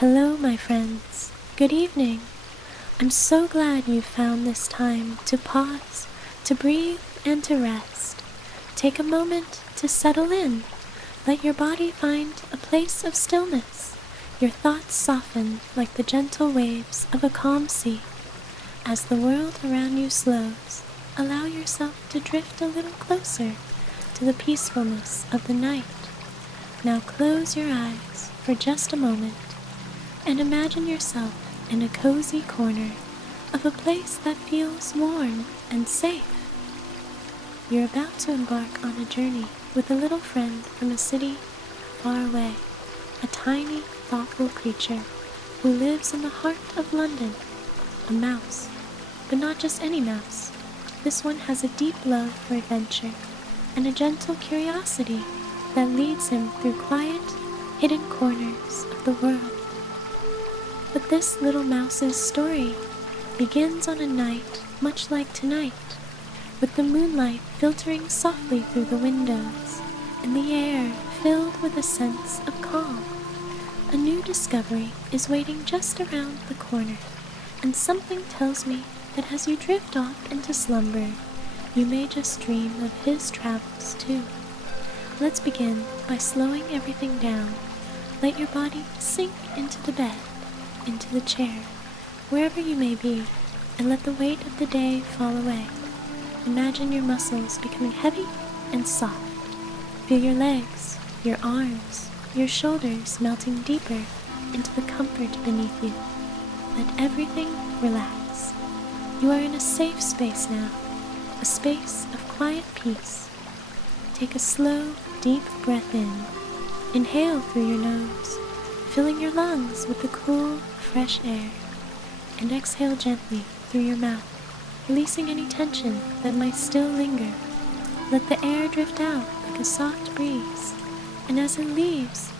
Hello, my friends. Good evening. I'm so glad you found this time to pause, to breathe, and to rest. Take a moment to settle in. Let your body find a place of stillness. Your thoughts soften like the gentle waves of a calm sea. As the world around you slows, allow yourself to drift a little closer to the peacefulness of the night. Now close your eyes for just a moment and imagine yourself in a cozy corner of a place that feels warm and safe. You're about to embark on a journey with a little friend from a city far away, a tiny, thoughtful creature who lives in the heart of London, a mouse, but not just any mouse. This one has a deep love for adventure and a gentle curiosity that leads him through quiet, hidden corners of the world. But this little mouse's story begins on a night much like tonight, with the moonlight filtering softly through the windows and the air filled with a sense of calm. A new discovery is waiting just around the corner, and something tells me that as you drift off into slumber, you may just dream of his travels too. Let's begin by slowing everything down. Let your body sink into the bed, into the chair, wherever you may be, and let the weight of the day fall away. Imagine your muscles becoming heavy and soft. Feel your legs, your arms, your shoulders melting deeper into the comfort beneath you. Let everything relax. You are in a safe space now, a space of quiet peace. Take a slow, deep breath in. Inhale through your nose, filling your lungs with the cool, fresh air, and exhale gently through your mouth, releasing any tension that might still linger. Let the air drift out like a soft breeze, and as it leaves,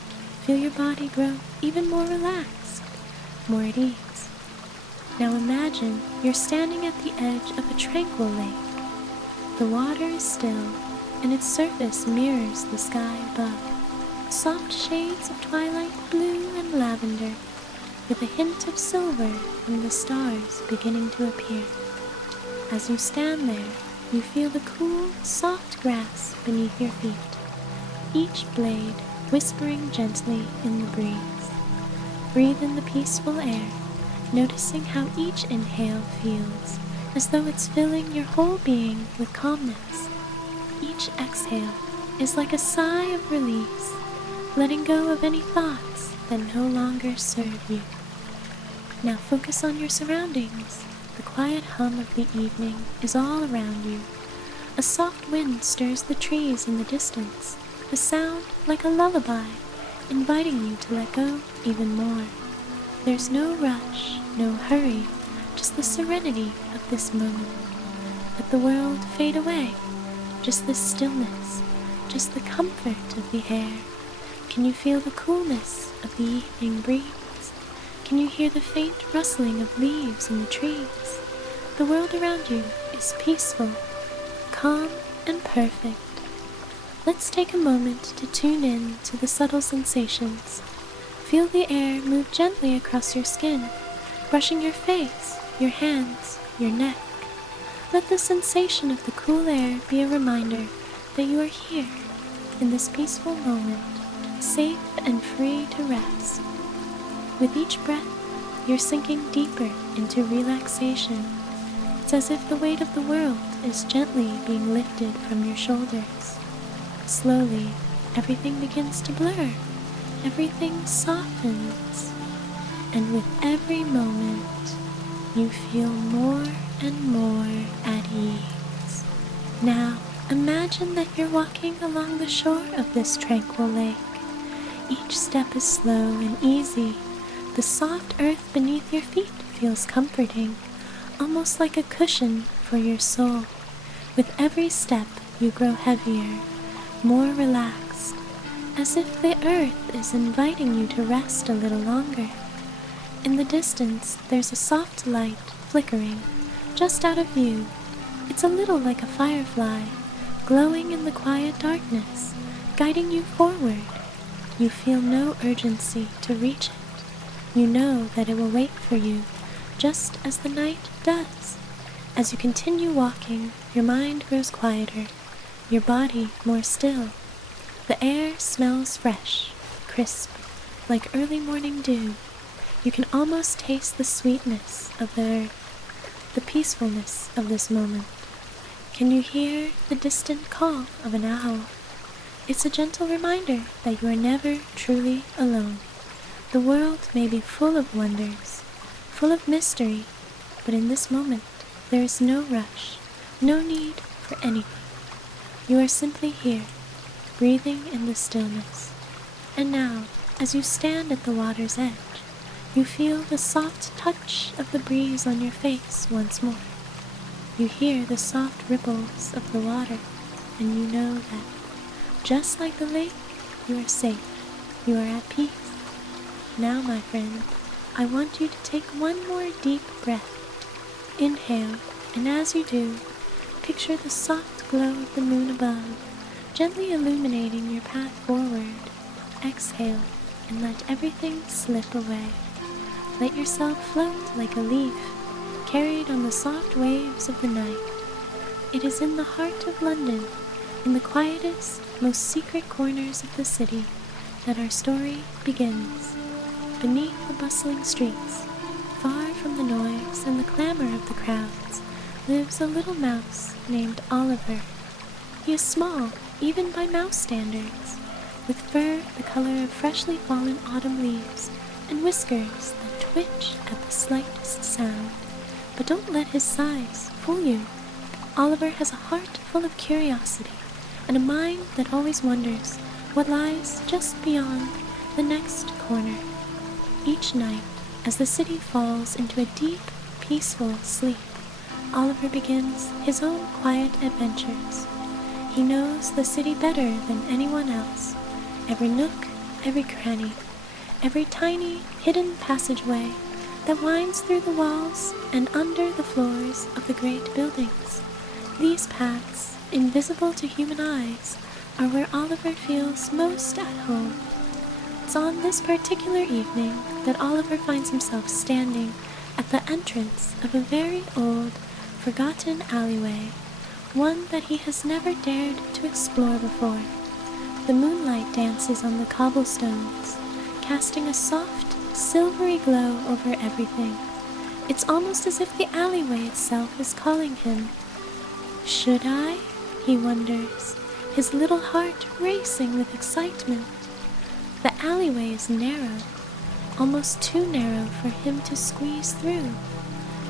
feel your body grow even more relaxed, more at ease. Now imagine you're standing at the edge of a tranquil lake. The water is still, and its surface mirrors the sky above. Soft shades of twilight blue and lavender, with a hint of silver from the stars beginning to appear. As you stand there, you feel the cool, soft grass beneath your feet, each blade whispering gently in the breeze. Breathe in the peaceful air, noticing how each inhale feels as though it's filling your whole being with calmness. Each exhale is like a sigh of release, letting go of any thoughts that no longer serve you. Now focus on your surroundings. The quiet hum of the evening is all around you. A soft wind stirs the trees in the distance, a sound like a lullaby, inviting you to let go even more. There's no rush, no hurry, just the serenity of this moment. Let the world fade away, just the stillness, just the comfort of the air. Can you feel the coolness of the evening breeze? Can you hear the faint rustling of leaves in the trees? The world around you is peaceful, calm, and perfect. Let's take a moment to tune in to the subtle sensations. Feel the air move gently across your skin, brushing your face, your hands, your neck. Let the sensation of the cool air be a reminder that you are here, in this peaceful moment, safe and free to rest. With each breath, you're sinking deeper into relaxation. It's as if the weight of the world is gently being lifted from your shoulders. Slowly, everything begins to blur. Everything softens. And with every moment, you feel more and more at ease. Now, imagine that you're walking along the shore of this tranquil lake. Each step is slow and easy. The soft earth beneath your feet feels comforting, almost like a cushion for your soul. With every step, you grow heavier, more relaxed, as if the earth is inviting you to rest a little longer. In the distance, there's a soft light flickering, just out of view. It's a little like a firefly, glowing in the quiet darkness, guiding you forward. You feel no urgency to reach it. You know that it will wait for you, just as the night does. As you continue walking, your mind grows quieter, your body more still. The air smells fresh, crisp, like early morning dew. You can almost taste the sweetness of the earth, the peacefulness of this moment. Can you hear the distant call of an owl? It's a gentle reminder that you are never truly alone. The world may be full of wonders, full of mystery, but in this moment there is no rush, no need for anything. You are simply here, breathing in the stillness. And now, as you stand at the water's edge, you feel the soft touch of the breeze on your face once more. You hear the soft ripples of the water, and you know that, just like the lake, you are safe, you are at peace. Now, my friend, I want you to take one more deep breath. Inhale, and as you do, picture the soft glow of the moon above, gently illuminating your path forward. Exhale, and let everything slip away. Let yourself float like a leaf, carried on the soft waves of the night. It is in the heart of London, in the quietest, most secret corners of the city, that our story begins. Beneath the bustling streets, far from the noise and the clamor of the crowds, lives a little mouse named Oliver. He is small, even by mouse standards, with fur the color of freshly fallen autumn leaves and whiskers that twitch at the slightest sound. But don't let his size fool you. Oliver has a heart full of curiosity and a mind that always wonders what lies just beyond the next corner. Each night, as the city falls into a deep, peaceful sleep, Oliver begins his own quiet adventures. He knows the city better than anyone else. Every nook, every cranny, every tiny, hidden passageway that winds through the walls and under the floors of the great buildings. These paths, invisible to human eyes, are where Oliver feels most at home. It's on this particular evening that Oliver finds himself standing at the entrance of a very old, forgotten alleyway, one that he has never dared to explore before. The moonlight dances on the cobblestones, casting a soft, silvery glow over everything. It's almost as if the alleyway itself is calling him. Should I? He wonders, his little heart racing with excitement. The alleyway is narrow, almost too narrow for him to squeeze through,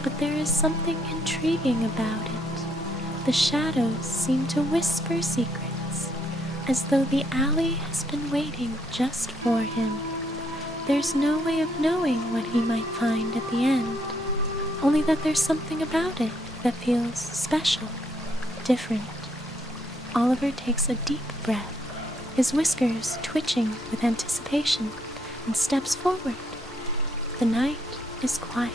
but there is something intriguing about it. The shadows seem to whisper secrets, as though the alley has been waiting just for him. There's no way of knowing what he might find at the end, only that there's something about it that feels special, different. Oliver takes a deep breath, his whiskers twitching with anticipation, and steps forward. The night is quiet,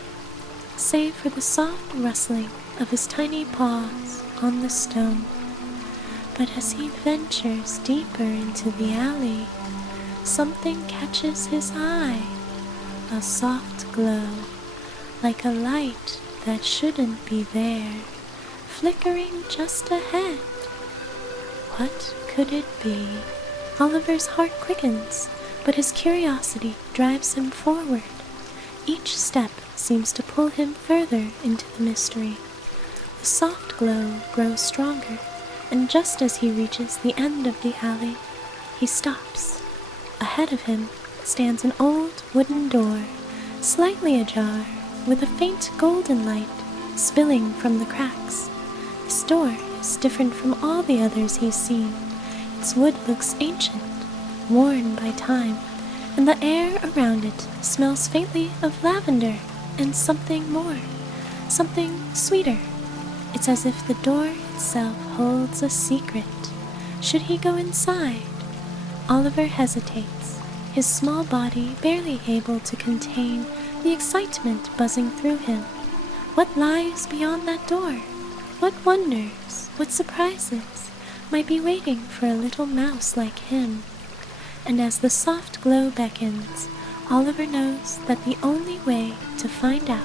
save for the soft rustling of his tiny paws on the stone. But as he ventures deeper into the alley, something catches his eye, a soft glow, like a light that shouldn't be there, flickering just ahead. What could it be? Oliver's heart quickens, but his curiosity drives him forward. Each step seems to pull him further into the mystery. The soft glow grows stronger, and just as he reaches the end of the alley, he stops. Ahead of him stands an old wooden door, slightly ajar, with a faint golden light spilling from the cracks. This door is different from all the others he's seen. Its wood looks ancient, worn by time, and the air around it smells faintly of lavender and something more, something sweeter. It's as if the door itself holds a secret. Should he go inside? Oliver hesitates, his small body barely able to contain the excitement buzzing through him. What lies beyond that door? What wonders, what surprises might be waiting for a little mouse like him? And as the soft glow beckons, Oliver knows that the only way to find out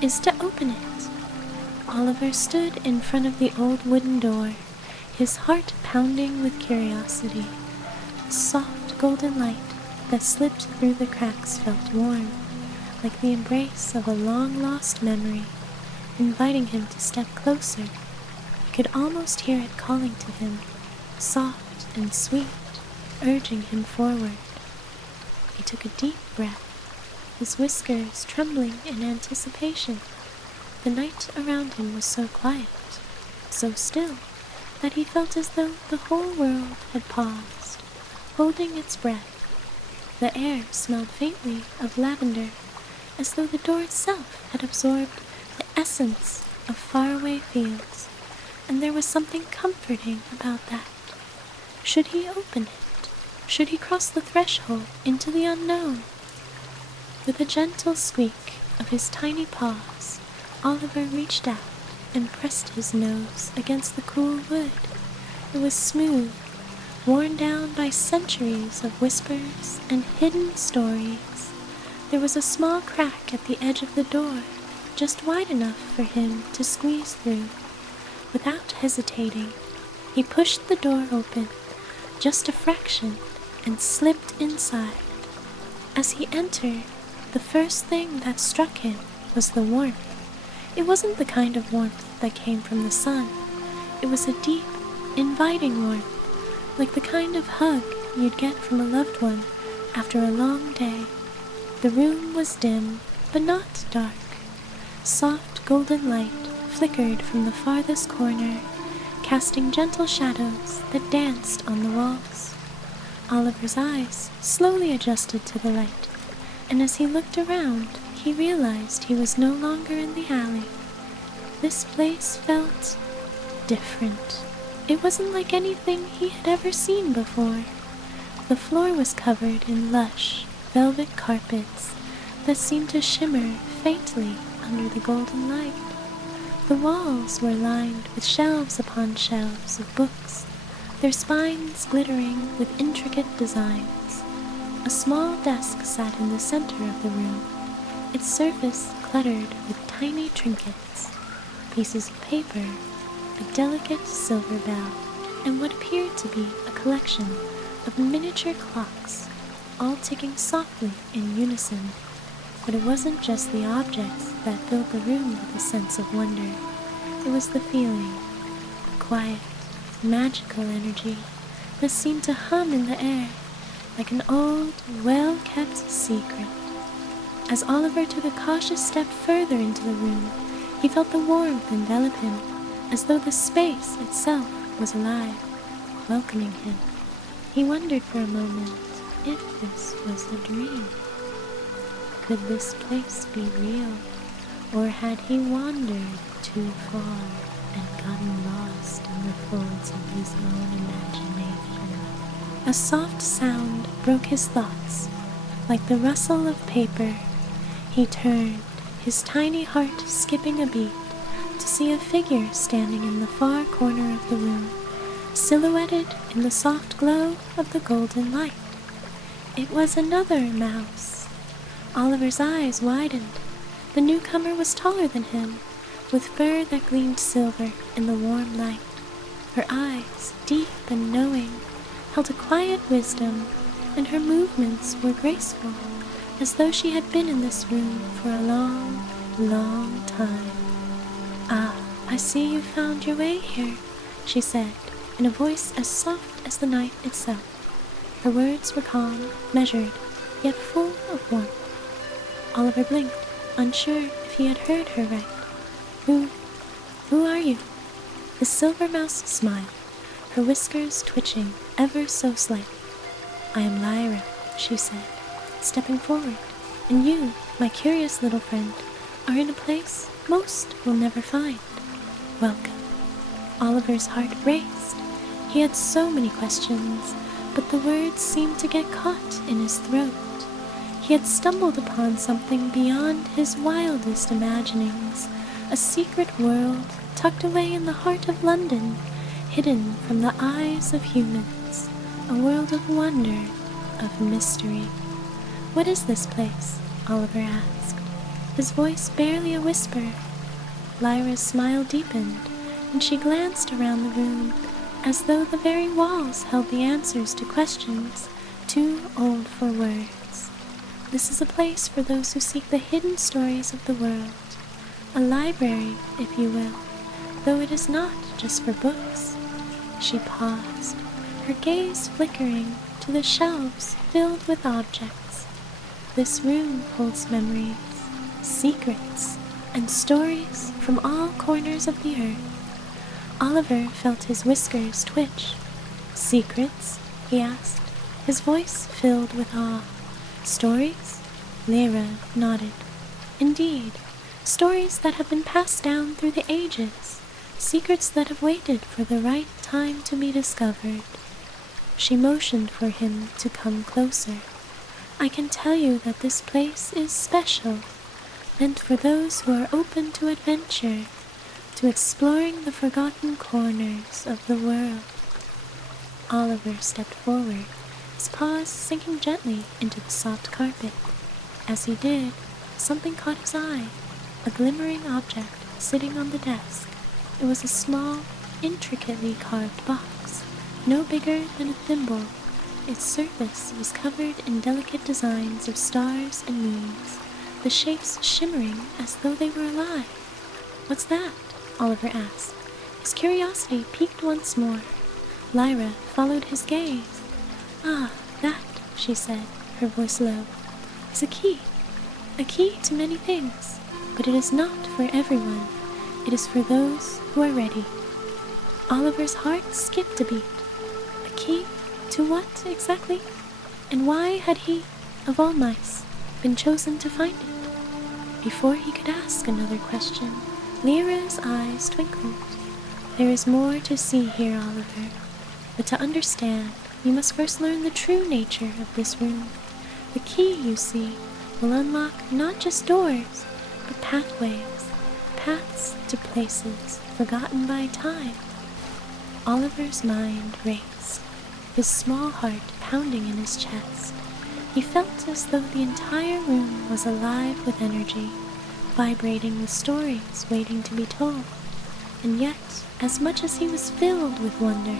is to open it. Oliver stood in front of the old wooden door, his heart pounding with curiosity. The soft golden light that slipped through the cracks felt warm, like the embrace of a long-lost memory, inviting him to step closer. He could almost hear it calling to him, soft and sweet, urging him forward. He took a deep breath, his whiskers trembling in anticipation. The night around him was so quiet, so still, that he felt as though the whole world had paused, holding its breath. The air smelled faintly of lavender, as though the door itself had absorbed the essence of faraway fields, and there was something comforting about that. Should he open it? Should he cross the threshold into the unknown? With a gentle squeak of his tiny paws, Oliver reached out and pressed his nose against the cool wood. It was smooth, worn down by centuries of whispers and hidden stories. There was a small crack at the edge of the door, just wide enough for him to squeeze through. Without hesitating, he pushed the door open, just a fraction, and slipped inside. As he entered, the first thing that struck him was the warmth. It wasn't the kind of warmth that came from the sun. It was a deep, inviting warmth, like the kind of hug you'd get from a loved one after a long day. The room was dim, but not dark. Soft golden light flickered from the farthest corner, casting gentle shadows that danced on the walls. Oliver's eyes slowly adjusted to the light, and as he looked around, he realized he was no longer in the alley. This place felt different. It wasn't like anything he had ever seen before. The floor was covered in lush, velvet carpets that seemed to shimmer faintly under the golden light. The walls were lined with shelves upon shelves of books, their spines glittering with intricate designs. A small desk sat in the center of the room, its surface cluttered with tiny trinkets, pieces of paper, a delicate silver bell, and what appeared to be a collection of miniature clocks, all ticking softly in unison. But it wasn't just the objects that filled the room with a sense of wonder. It was the feeling, the quiet, magical energy that seemed to hum in the air like an old, well-kept secret. As Oliver took a cautious step further into the room, he felt the warmth envelop him, as though the space itself was alive, welcoming him. He wondered for a moment if this was a dream. Could this place be real, or had he wandered too far and gotten lost in the folds of his own imagination? A soft sound broke his thoughts, like the rustle of paper. He turned, his tiny heart skipping a beat, to see a figure standing in the far corner of the room, silhouetted in the soft glow of the golden light. It was another mouse. Oliver's eyes widened. The newcomer was taller than him, with fur that gleamed silver in the warm light. Her eyes, deep and knowing, held a quiet wisdom, and her movements were graceful, as though she had been in this room for a long, long time. "Ah, I see you found your way here," she said, in a voice as soft as the night itself. Her words were calm, measured, yet full of warmth. Oliver blinked, unsure if he had heard her right. Who are you?" The silver mouse smiled, her whiskers twitching ever so slightly. "I am Lyra," she said, stepping forward, "and you, my curious little friend, are in a place most will never find. Welcome." Oliver's heart raced. He had so many questions, but the words seemed to get caught in his throat. He had stumbled upon something beyond his wildest imaginings, a secret world tucked away in the heart of London, hidden from the eyes of humans, a world of wonder, of mystery. "What is this place?" Oliver asked, his voice barely a whisper. Lyra's smile deepened, and she glanced around the room as though the very walls held the answers to questions too old for words. "This is a place for those who seek the hidden stories of the world. A library, if you will, though it is not just for books." She paused, her gaze flickering to the shelves filled with objects. "This room holds memories, secrets, and stories from all corners of the earth." Oliver felt his whiskers twitch. "Secrets?" he asked, his voice filled with awe. "Stories?" Lyra nodded. "Indeed, stories that have been passed down through the ages, secrets that have waited for the right time to be discovered." She motioned for him to come closer. "I can tell you that this place is special, meant for those who are open to adventure, to exploring the forgotten corners of the world." Oliver stepped forward, his paws sinking gently into the soft carpet. As he did, something caught his eye, a glimmering object sitting on the desk. It was a small, intricately carved box, no bigger than a thimble. Its surface was covered in delicate designs of stars and moons, the shapes shimmering as though they were alive. "What's that?" Oliver asked, his curiosity piqued once more. Lyra followed his gaze. "Ah, that," she said, her voice low, "is a key to many things, but it is not for everyone. It is for those who are ready." Oliver's heart skipped a beat. A key to what exactly? And why had he, of all mice, been chosen to find it? Before he could ask another question, Lyra's eyes twinkled. "There is more to see here, Oliver. But to understand, you must first learn the true nature of this room. The key, you see, will unlock not just doors, but pathways, paths to places forgotten by time." Oliver's mind raced, his small heart pounding in his chest. He felt as though the entire room was alive with energy, vibrating with stories waiting to be told. And yet, as much as he was filled with wonder,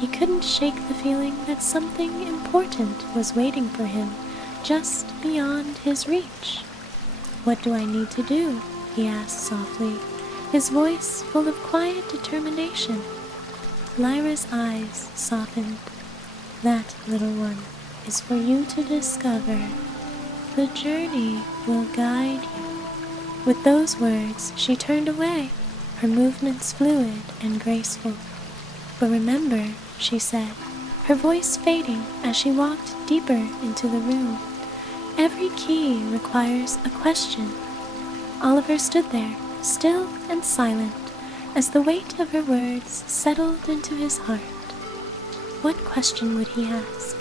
he couldn't shake the feeling that something important was waiting for him just beyond his reach. "What do I need to do?" he asked softly, his voice full of quiet determination. Lyra's eyes softened. "That, little one, is for you to discover. The journey will guide you." With those words, she turned away, her movements fluid and graceful. "But remember," she said, her voice fading as she walked deeper into the room, "every key requires a question." Oliver stood there, still and silent, as the weight of her words settled into his heart. What question would he ask?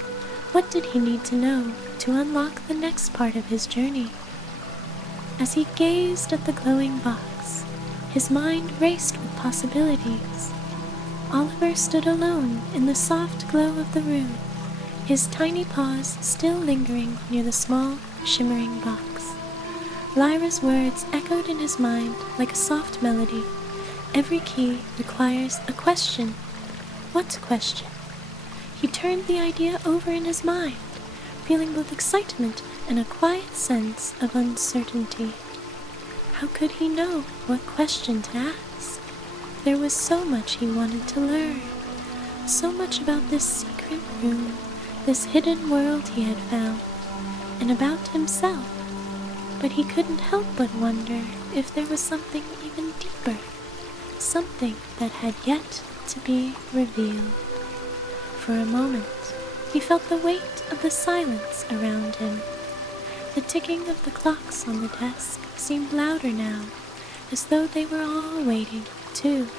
What did he need to know to unlock the next part of his journey? As he gazed at the glowing box, his mind raced with possibilities. Oliver stood alone in the soft glow of the room, his tiny paws still lingering near the small, shimmering box. Lyra's words echoed in his mind like a soft melody. Every key requires a question. What question? He turned the idea over in his mind, feeling both excitement and a quiet sense of uncertainty. How could he know what question to ask? There was so much he wanted to learn, so much about this secret room, this hidden world he had found, and about himself. But he couldn't help but wonder if there was something even deeper, something that had yet to be revealed. For a moment, he felt the weight of the silence around him. The ticking of the clocks on the desk seemed louder now, as though they were all waiting, too,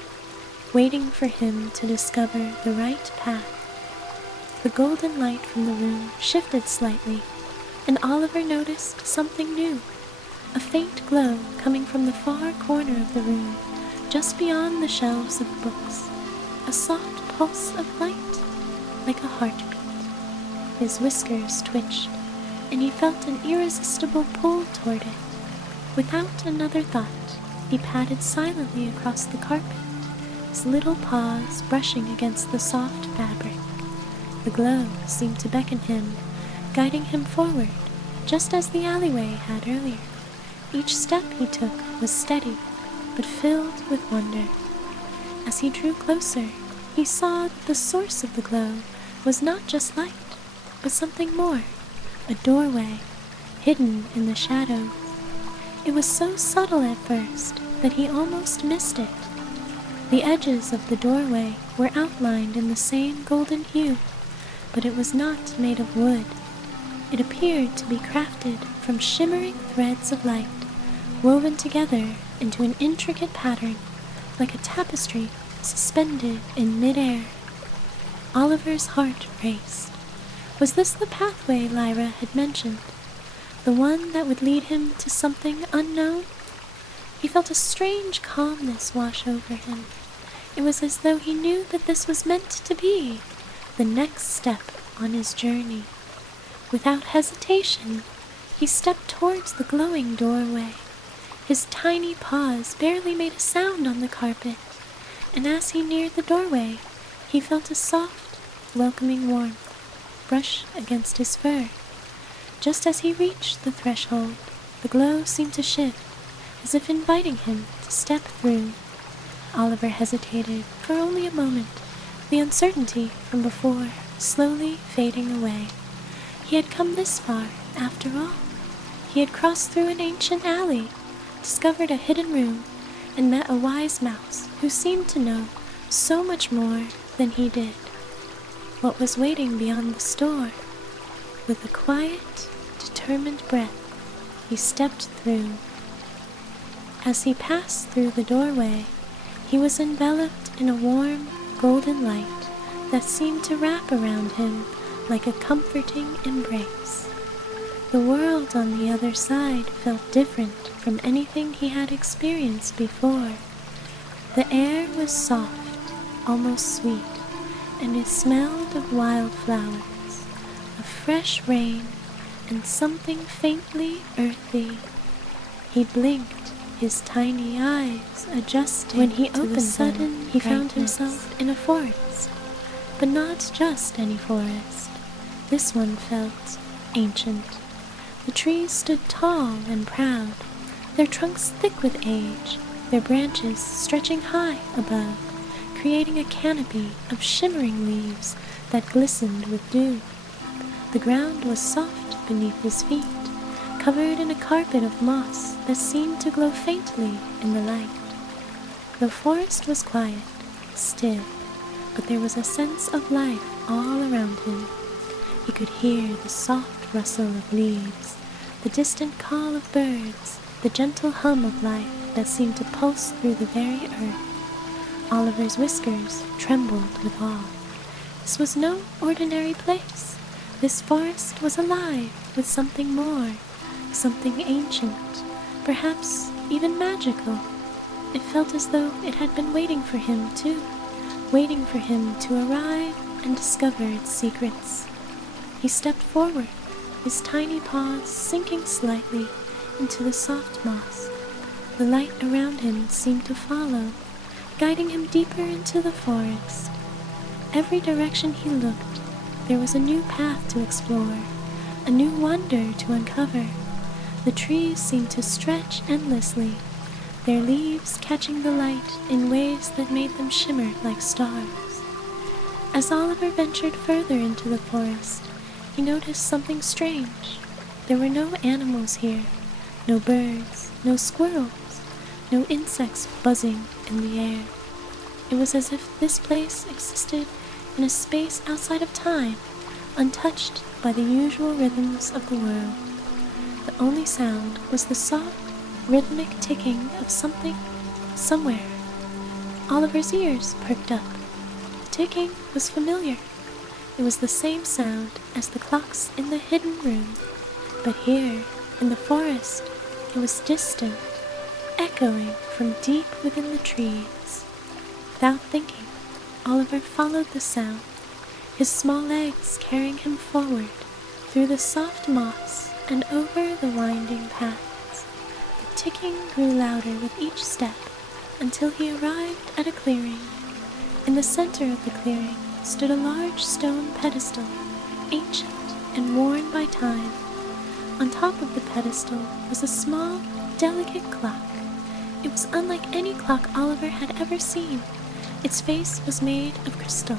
waiting for him to discover the right path. The golden light from the room shifted slightly, and Oliver noticed something new, a faint glow coming from the far corner of the room, just beyond the shelves of books, a soft pulse of light, like a heartbeat. His whiskers twitched, and he felt an irresistible pull toward it. Without another thought, he padded silently across the carpet, his little paws brushing against the soft fabric. The glow seemed to beckon him, guiding him forward, just as the alleyway had earlier. Each step he took was steady, but filled with wonder. As he drew closer, he saw that the source of the glow was not just light, but something more, a doorway, hidden in the shadows. It was so subtle at first that he almost missed it. The edges of the doorway were outlined in the same golden hue, but it was not made of wood. It appeared to be crafted from shimmering threads of light, woven together into an intricate pattern, like a tapestry suspended in midair. Oliver's heart raced. Was this the pathway Lyra had mentioned? The one that would lead him to something unknown? He felt a strange calmness wash over him. It was as though he knew that this was meant to be the next step on his journey. Without hesitation, he stepped towards the glowing doorway. His tiny paws barely made a sound on the carpet, and as he neared the doorway, he felt a soft, welcoming warmth brush against his fur. Just as he reached the threshold, the glow seemed to shift, as if inviting him to step through. Oliver hesitated for only a moment, the uncertainty from before slowly fading away. He had come this far, after all. He had crossed through an ancient alley, discovered a hidden room, and met a wise mouse who seemed to know so much more than he did. What was waiting beyond the store? With a quiet, determined breath, he stepped through. As he passed through the doorway, he was enveloped in a warm, golden light that seemed to wrap around him like a comforting embrace. The world on the other side felt different from anything he had experienced before. The air was soft, almost sweet, and it smelled of wildflowers, of fresh rain, and something faintly earthy. He blinked, his tiny eyes adjusting. When he opened them, he found himself in a forest, but not just any forest. This one felt ancient. The trees stood tall and proud, their trunks thick with age, their branches stretching high above, creating a canopy of shimmering leaves that glistened with dew. The ground was soft beneath his feet, covered in a carpet of moss that seemed to glow faintly in the light. The forest was quiet, still, but there was a sense of life all around him. He could hear the soft rustle of leaves, the distant call of birds, the gentle hum of life that seemed to pulse through the very earth. Oliver's whiskers trembled with awe. This was no ordinary place. This forest was alive with something more, something ancient, perhaps even magical. It felt as though it had been waiting for him, too, waiting for him to arrive and discover its secrets. He stepped forward, his tiny paws sinking slightly into the soft moss. The light around him seemed to follow, guiding him deeper into the forest. Every direction he looked, there was a new path to explore, a new wonder to uncover. The trees seemed to stretch endlessly, their leaves catching the light in ways that made them shimmer like stars. As Oliver ventured further into the forest, he noticed something strange. There were no animals here, no birds, no squirrels, no insects buzzing in the air. It was as if this place existed in a space outside of time, untouched by the usual rhythms of the world. The only sound was the soft, rhythmic ticking of something, somewhere. Oliver's ears perked up. The ticking was familiar. It was the same sound as the clocks in the hidden room, but here, in the forest, it was distant, echoing from deep within the trees. Without thinking, Oliver followed the sound, his small legs carrying him forward, through the soft moss and over the winding paths. The ticking grew louder with each step until he arrived at a clearing. In the center of the clearing stood a large stone pedestal, ancient and worn by time. On top of the pedestal was a small, delicate clock. It was unlike any clock Oliver had ever seen. Its face was made of crystal,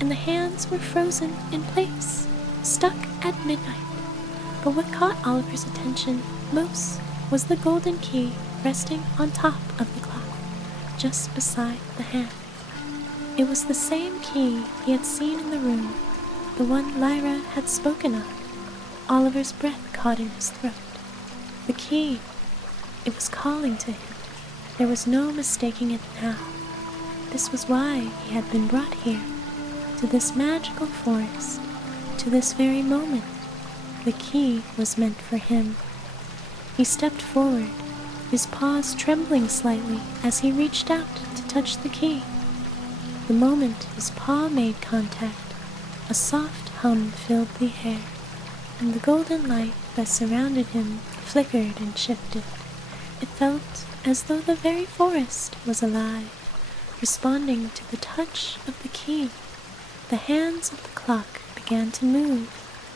and the hands were frozen in place, stuck at midnight. But what caught Oliver's attention most was the golden key resting on top of the clock, just beside the hand. It was the same key he had seen in the room, the one Lyra had spoken of. Oliver's breath caught in his throat. The key, it was calling to him. There was no mistaking it now. This was why he had been brought here, to this magical forest, to this very moment. The key was meant for him. He stepped forward, his paws trembling slightly as he reached out to touch the key. The moment his paw made contact, a soft hum filled the air, and the golden light that surrounded him flickered and shifted. It felt as though the very forest was alive, responding to the touch of the key. The hands of the clock began to move,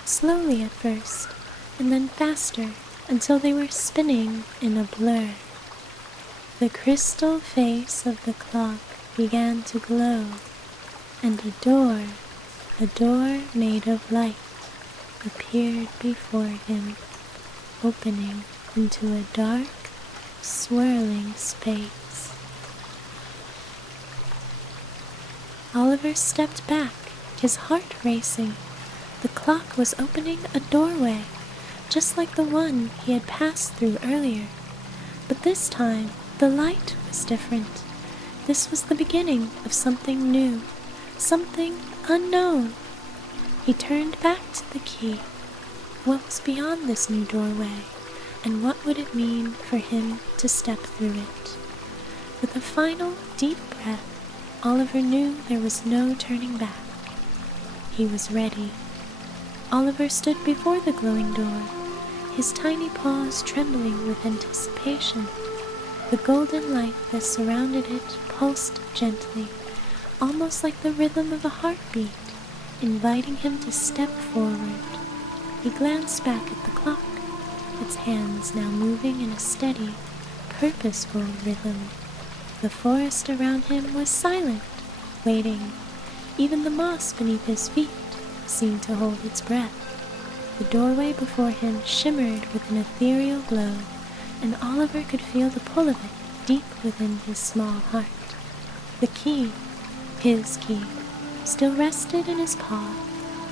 slowly at first, and then faster, until they were spinning in a blur. The crystal face of the clock began to glow, and a door made of light, appeared before him, opening into a dark, swirling space. Oliver stepped back, his heart racing. The clock was opening a doorway, just like the one he had passed through earlier. But this time, the light was different. This was the beginning of something new, something unknown. He turned back to the key. What was beyond this new doorway, and what would it mean for him to step through it? With a final deep breath, Oliver knew there was no turning back. He was ready. Oliver stood before the glowing door, his tiny paws trembling with anticipation. The golden light that surrounded it pulsed gently, almost like the rhythm of a heartbeat, inviting him to step forward. He glanced back at the clock, its hands now moving in a steady, purposeful rhythm. The forest around him was silent, waiting. Even the moss beneath his feet seemed to hold its breath. The doorway before him shimmered with an ethereal glow, and Oliver could feel the pull of it deep within his small heart. The key, his key, still rested in his paw,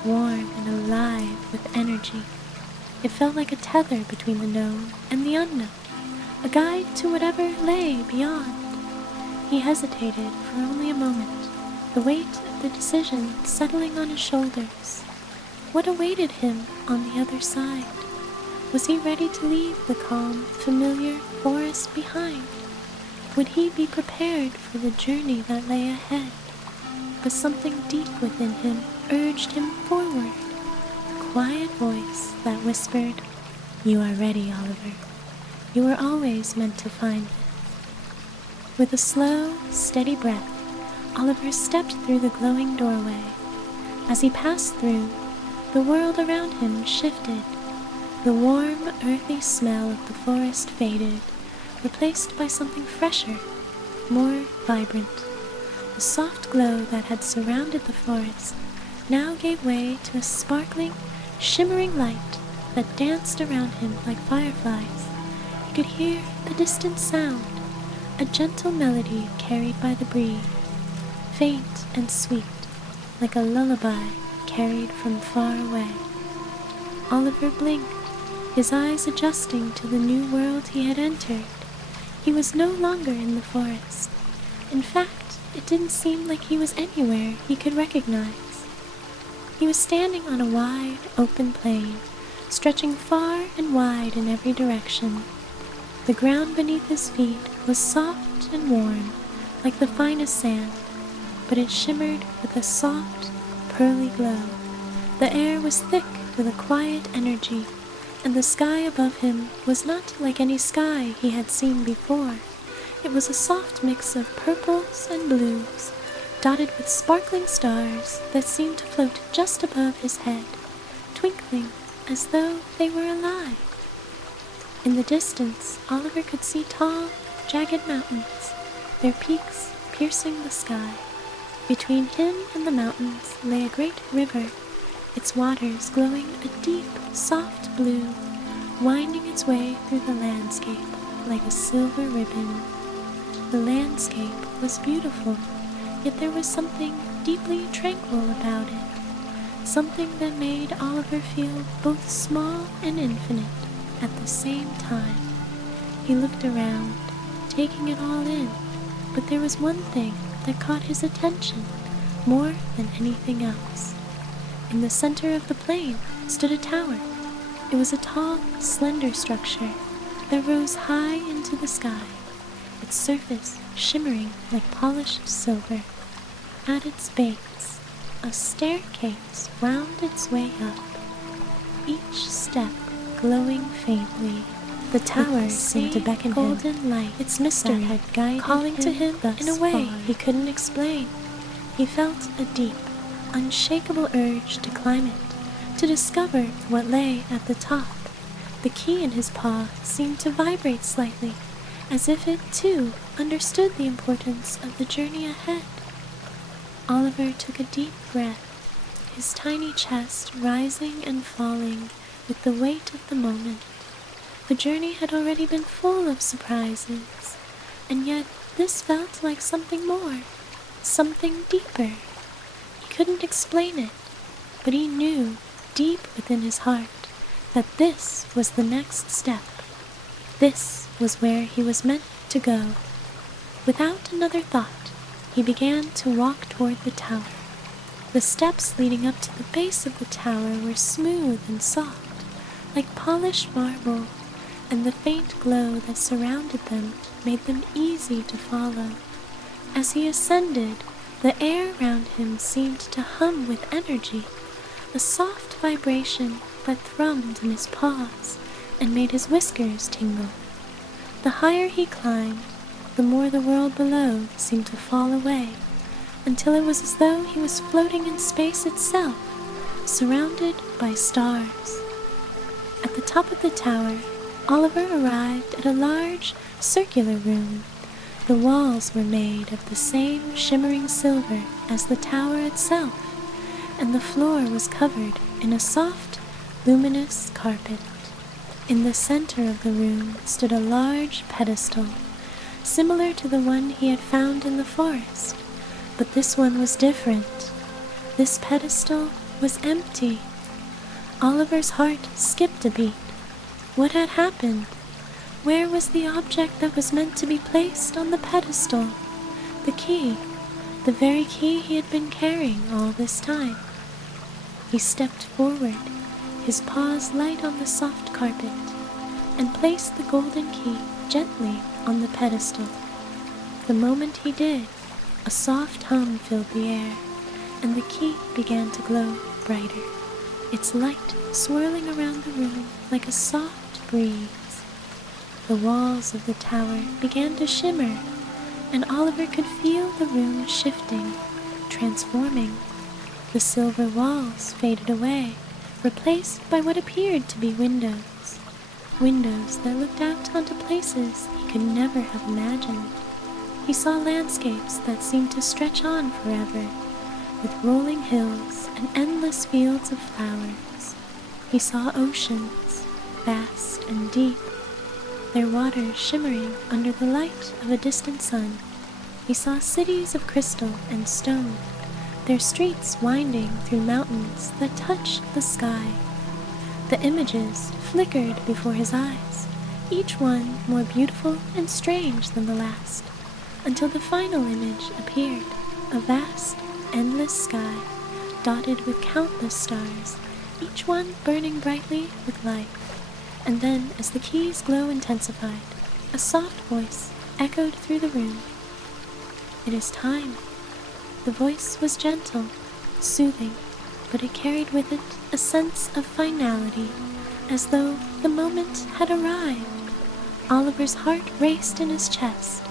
warm and alive with energy. It felt like a tether between the known and the unknown, a guide to whatever lay beyond. He hesitated for only a moment, the weight of the decision settling on his shoulders. What awaited him on the other side? Was he ready to leave the calm, familiar forest behind? Would he be prepared for the journey that lay ahead? But something deep within him urged him forward, a quiet voice that whispered, "You are ready, Oliver. You were always meant to find this." With a slow, steady breath, Oliver stepped through the glowing doorway. As he passed through, the world around him shifted. The warm, earthy smell of the forest faded, replaced by something fresher, more vibrant. The soft glow that had surrounded the forest now gave way to a sparkling, shimmering light that danced around him like fireflies. He could hear the distant sound, a gentle melody carried by the breeze, faint and sweet, like a lullaby carried from far away. Oliver blinked, his eyes adjusting to the new world he had entered. He was no longer in the forest. In fact, it didn't seem like he was anywhere he could recognize. He was standing on a wide, open plain, stretching far and wide in every direction. The ground beneath his feet was soft and warm, like the finest sand, but it shimmered with a soft, pearly glow. The air was thick with a quiet energy, and the sky above him was not like any sky he had seen before. It was a soft mix of purples and blues, dotted with sparkling stars that seemed to float just above his head, twinkling as though they were alive. In the distance, Oliver could see tall, jagged mountains, their peaks piercing the sky. Between him and the mountains lay a great river, its waters glowing a deep, soft blue, winding its way through the landscape like a silver ribbon. The landscape was beautiful, yet there was something deeply tranquil about it, something that made Oliver feel both small and infinite at the same time. He looked around, taking it all in, but there was one thing that caught his attention more than anything else. In the center of the plain stood a tower. It was a tall, slender structure that rose high into the sky, its surface shimmering like polished silver. At its base, a staircase wound its way up, each step glowing faintly. The tower seemed to beckon golden light. Its mystery had guided calling to him in a way he couldn't explain. He felt a deep, unshakable urge to climb it, to discover what lay at the top. The key in his paw seemed to vibrate slightly, as if it, too, understood the importance of the journey ahead. Oliver took a deep breath, his tiny chest rising and falling with the weight of the moment. The journey had already been full of surprises, and yet this felt like something more, something deeper. He couldn't explain it, but he knew deep within his heart that this was the next step. This was where he was meant to go. Without another thought, he began to walk toward the tower. The steps leading up to the base of the tower were smooth and soft, like polished marble, and the faint glow that surrounded them made them easy to follow. As he ascended, the air around him seemed to hum with energy, a soft vibration that thrummed in his paws and made his whiskers tingle. The higher he climbed, the more the world below seemed to fall away, until it was as though he was floating in space itself, surrounded by stars. At the top of the tower, Oliver arrived at a large, circular room. The walls were made of the same shimmering silver as the tower itself, and the floor was covered in a soft, luminous carpet. In the center of the room stood a large pedestal, similar to the one he had found in the forest, but this one was different. This pedestal was empty. Oliver's heart skipped a beat. What had happened? Where was the object that was meant to be placed on the pedestal? The key, the very key he had been carrying all this time. He stepped forward, his paws light on the soft carpet, and placed the golden key gently on the pedestal. The moment he did, a soft hum filled the air, and the key began to glow brighter, its light swirling around the room like a soft breeze. The walls of the tower began to shimmer, and Oliver could feel the room shifting, transforming. The silver walls faded away, replaced by what appeared to be windows. Windows that looked out onto places he could never have imagined. He saw landscapes that seemed to stretch on forever, with rolling hills and endless fields of flowers. He saw oceans, vast and deep, their waters shimmering under the light of a distant sun. He saw cities of crystal and stone, their streets winding through mountains that touched the sky. The images flickered before his eyes, each one more beautiful and strange than the last, until the final image appeared, a vast, endless sky, dotted with countless stars, each one burning brightly with light. And then, as the key's glow intensified, a soft voice echoed through the room. "It is time." The voice was gentle, soothing, but it carried with it a sense of finality, as though the moment had arrived. Oliver's heart raced in his chest,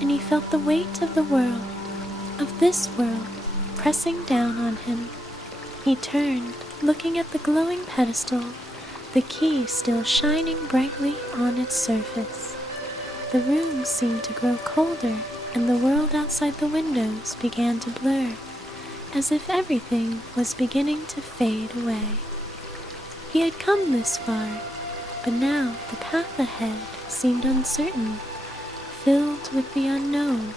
and he felt the weight of the world, of this world, pressing down on him. He turned, looking at the glowing pedestal, the key still shining brightly on its surface. The room seemed to grow colder, and the world outside the windows began to blur, as if everything was beginning to fade away. He had come this far, but now the path ahead seemed uncertain, filled with the unknown.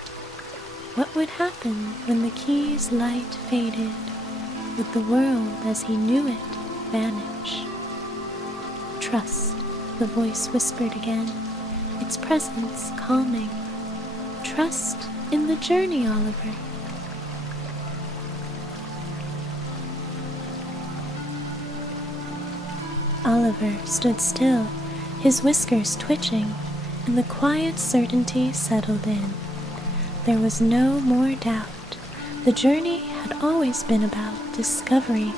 What would happen when the key's light faded? Would the world as he knew it vanish? Trust, the voice whispered again, its presence calming. Trust in the journey, Oliver. Oliver stood still, his whiskers twitching, and the quiet certainty settled in. There was no more doubt. The journey had always been about discovery,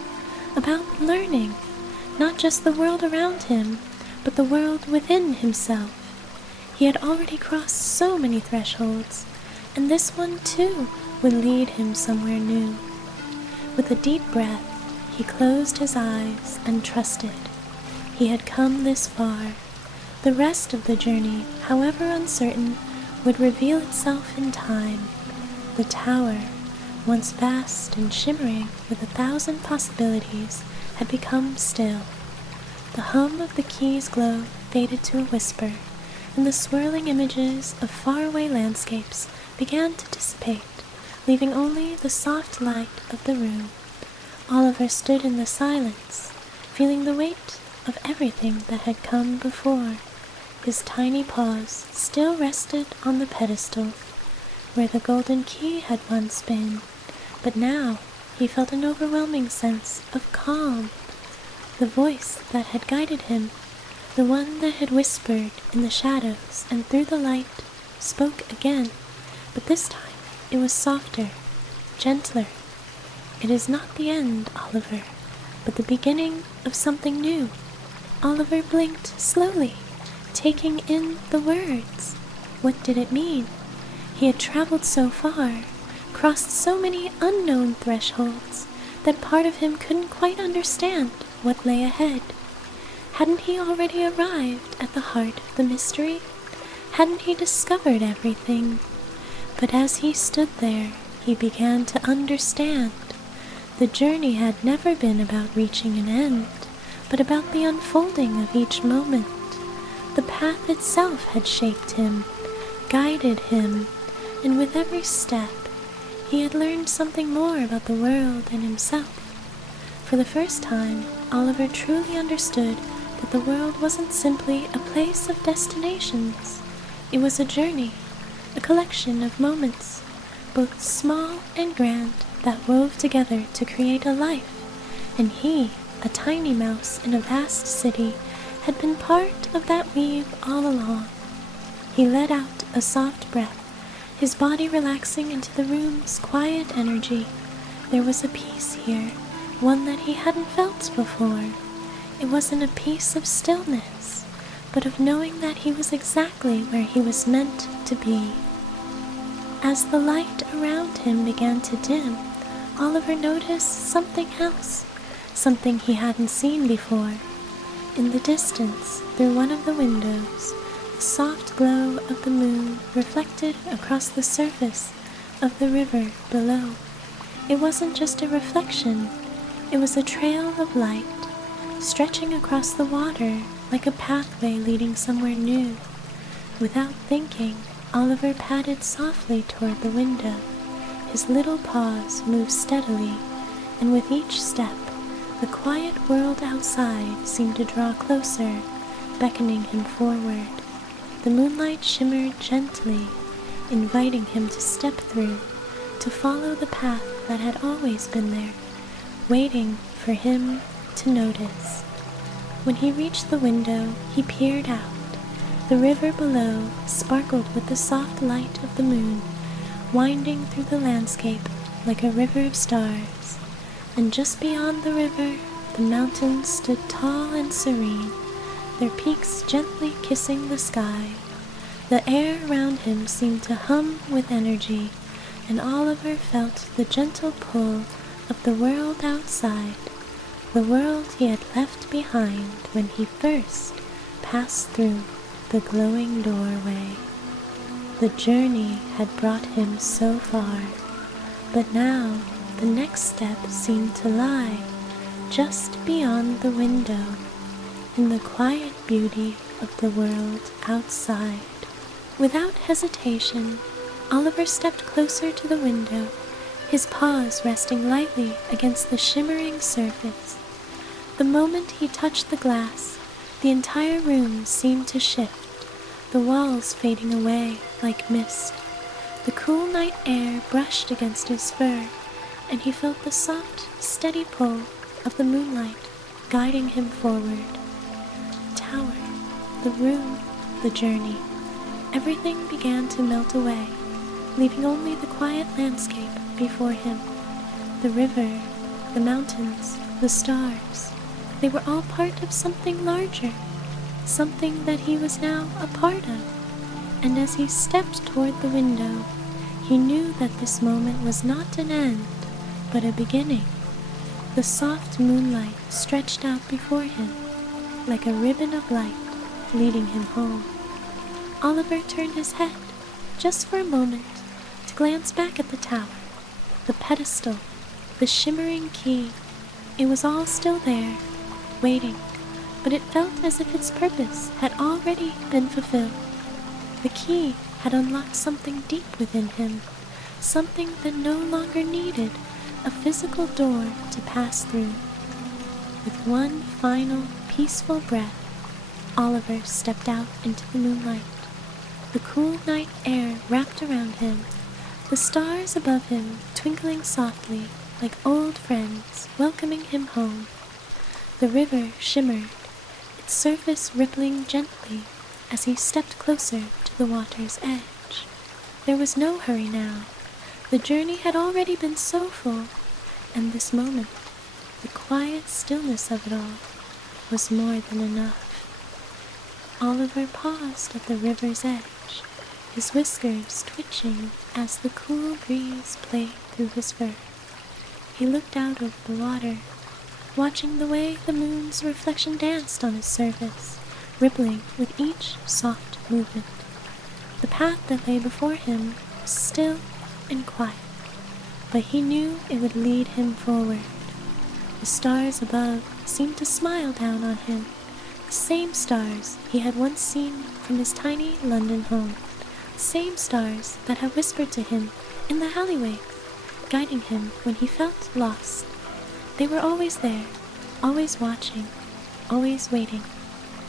about learning, not just the world around him, but the world within himself. He had already crossed so many thresholds, and this one too would lead him somewhere new. With a deep breath, he closed his eyes and trusted. He had come this far. The rest of the journey, however uncertain, would reveal itself in time. The tower, once vast and shimmering with 1,000 possibilities, had become still. The hum of the key's glow faded to a whisper, and the swirling images of faraway landscapes began to dissipate, leaving only the soft light of the room. Oliver stood in the silence, feeling the weight of everything that had come before. His tiny paws still rested on the pedestal, where the golden key had once been, but now he felt an overwhelming sense of calm. The voice that had guided him, the one that had whispered in the shadows and through the light, spoke again, but this time it was softer, gentler. It is not the end, Oliver, but the beginning of something new. Oliver blinked slowly, taking in the words. What did it mean? He had traveled so far, crossed so many unknown thresholds, that part of him couldn't quite understand what lay ahead. Hadn't he already arrived at the heart of the mystery? Hadn't he discovered everything? But as he stood there, he began to understand. The journey had never been about reaching an end, but about the unfolding of each moment. The path itself had shaped him, guided him, and with every step, he had learned something more about the world and himself. For the first time, Oliver truly understood that the world wasn't simply a place of destinations. It was a journey, a collection of moments, both small and grand, that wove together to create a life, and he, a tiny mouse in a vast city, had been part of that weave all along. He let out a soft breath, his body relaxing into the room's quiet energy. There was a peace here, one that he hadn't felt before. It wasn't a peace of stillness, but of knowing that he was exactly where he was meant to be. As the light around him began to dim, Oliver noticed something else, something he hadn't seen before. In the distance, through one of the windows, the soft glow of the moon reflected across the surface of the river below. It wasn't just a reflection, it was a trail of light, stretching across the water like a pathway leading somewhere new. Without thinking, Oliver padded softly toward the window. His little paws moved steadily, and with each step, the quiet world outside seemed to draw closer, beckoning him forward. The moonlight shimmered gently, inviting him to step through, to follow the path that had always been there, waiting for him to notice. When he reached the window, he peered out. The river below sparkled with the soft light of the moon, winding through the landscape like a river of stars. And just beyond the river, the mountains stood tall and serene, their peaks gently kissing the sky. The air around him seemed to hum with energy, and Oliver felt the gentle pull of the world outside, the world he had left behind when he first passed through the glowing doorway. The journey had brought him so far, but now the next step seemed to lie just beyond the window, in the quiet beauty of the world outside. Without hesitation, Oliver stepped closer to the window, his paws resting lightly against the shimmering surface. The moment he touched the glass, the entire room seemed to shift, the walls fading away like mist. The cool night air brushed against his fur, and he felt the soft, steady pull of the moonlight guiding him forward. The tower, the room, the journey, everything began to melt away, leaving only the quiet landscape before him. The river, the mountains, the stars, they were all part of something larger, something that he was now a part of. And as he stepped toward the window, he knew that this moment was not an end, but a beginning. The soft moonlight stretched out before him, like a ribbon of light, leading him home. Oliver turned his head, just for a moment, to glance back at the tower, the pedestal, the shimmering key. It was all still there, waiting, but it felt as if its purpose had already been fulfilled. The key had unlocked something deep within him, something that no longer needed a physical door to pass through. With one final, peaceful breath, Oliver stepped out into the moonlight. The cool night air wrapped around him, the stars above him twinkling softly like old friends welcoming him home. The river shimmered, its surface rippling gently as he stepped closer to the water's edge. There was no hurry now. The journey had already been so full, and this moment, the quiet stillness of it all, was more than enough. Oliver paused at the river's edge, his whiskers twitching as the cool breeze played through his fur. He looked out over the water, watching the way the moon's reflection danced on its surface, rippling with each soft movement. The path that lay before him was still and quiet, but he knew it would lead him forward. The stars above seemed to smile down on him, the same stars he had once seen from his tiny London home, the same stars that had whispered to him in the alleyways, guiding him when he felt lost. They were always there, always watching, always waiting.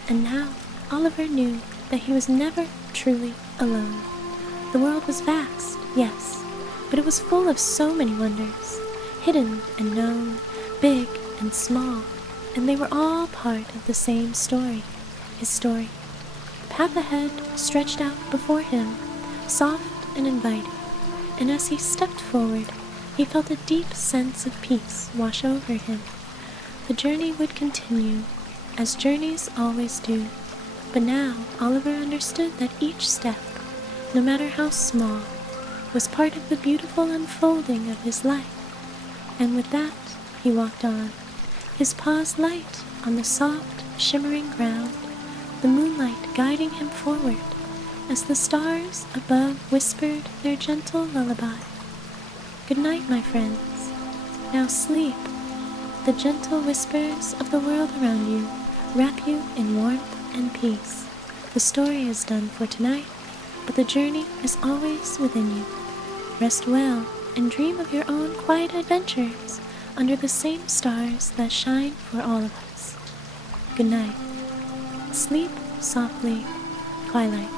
And now Oliver knew that he was never truly alone. The world was vast, yes, but it was full of so many wonders, hidden and known, big and small, and they were all part of the same story, his story. The path ahead stretched out before him, soft and inviting, and as he stepped forward, he felt a deep sense of peace wash over him. The journey would continue, as journeys always do, but now Oliver understood that each step, no matter how small, was part of the beautiful unfolding of his life. And with that, he walked on, his paws light on the soft, shimmering ground, the moonlight guiding him forward as the stars above whispered their gentle lullaby. Good night, my friends. Now sleep. The gentle whispers of the world around you wrap you in warmth and peace. The story is done for tonight, but the journey is always within you. Rest well and dream of your own quiet adventures under the same stars that shine for all of us. Good night. Sleep softly, Twilight.